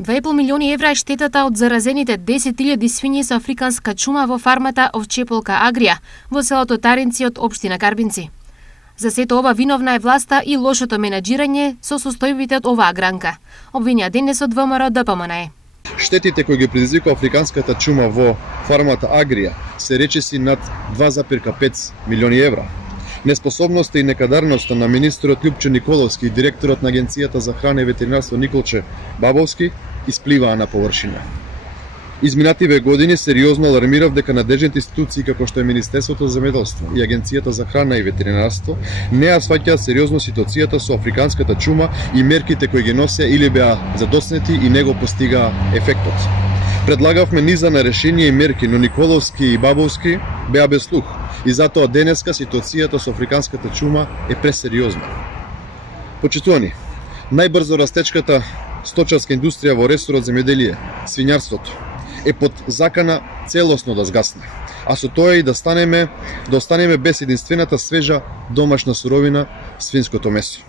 2,5 милиони евра е штетата од заразените 10.000 свињи со африканска чума во фармата Овчеполка Агрија во селото Таринци од општина Карбинци. За сето ова виновна е власта и лошото менаџирање со состојбите од оваа гранка, обвинија денес од ВМРО ДПМНЕ. Штетите кои ги предизвикува африканската чума во фармата Агрија се речиси над 2,5 милиони евра. Неспособноста и некадарноста на министерот Љупчо Николовски и директорот на Агенцијата за храна и ветеринарство Николче Бабовски испливаа на површина. Изминативе години сериозно алармирав дека надежните институции како што е Министерството за земјоделство и Агенцијата за храна и ветеринарство не ја сваќаат сериозно ситуацијата со африканската чума и мерките кои ги носеа или беа задоснети и не го постигаа ефектот. Предлагавме низа на решенија и мерки, но Николовски и Бабовски беа без слух и затоа денеска ситуацијата со африканската чума е пресериозна. Почитувани, најбрзо растечката сточарска индустрија во ресорот земјоделие, свињарството, е под закана целосно да згасне, а со тоа и да останеме без единствената свежа домашна суровина, свинското месо.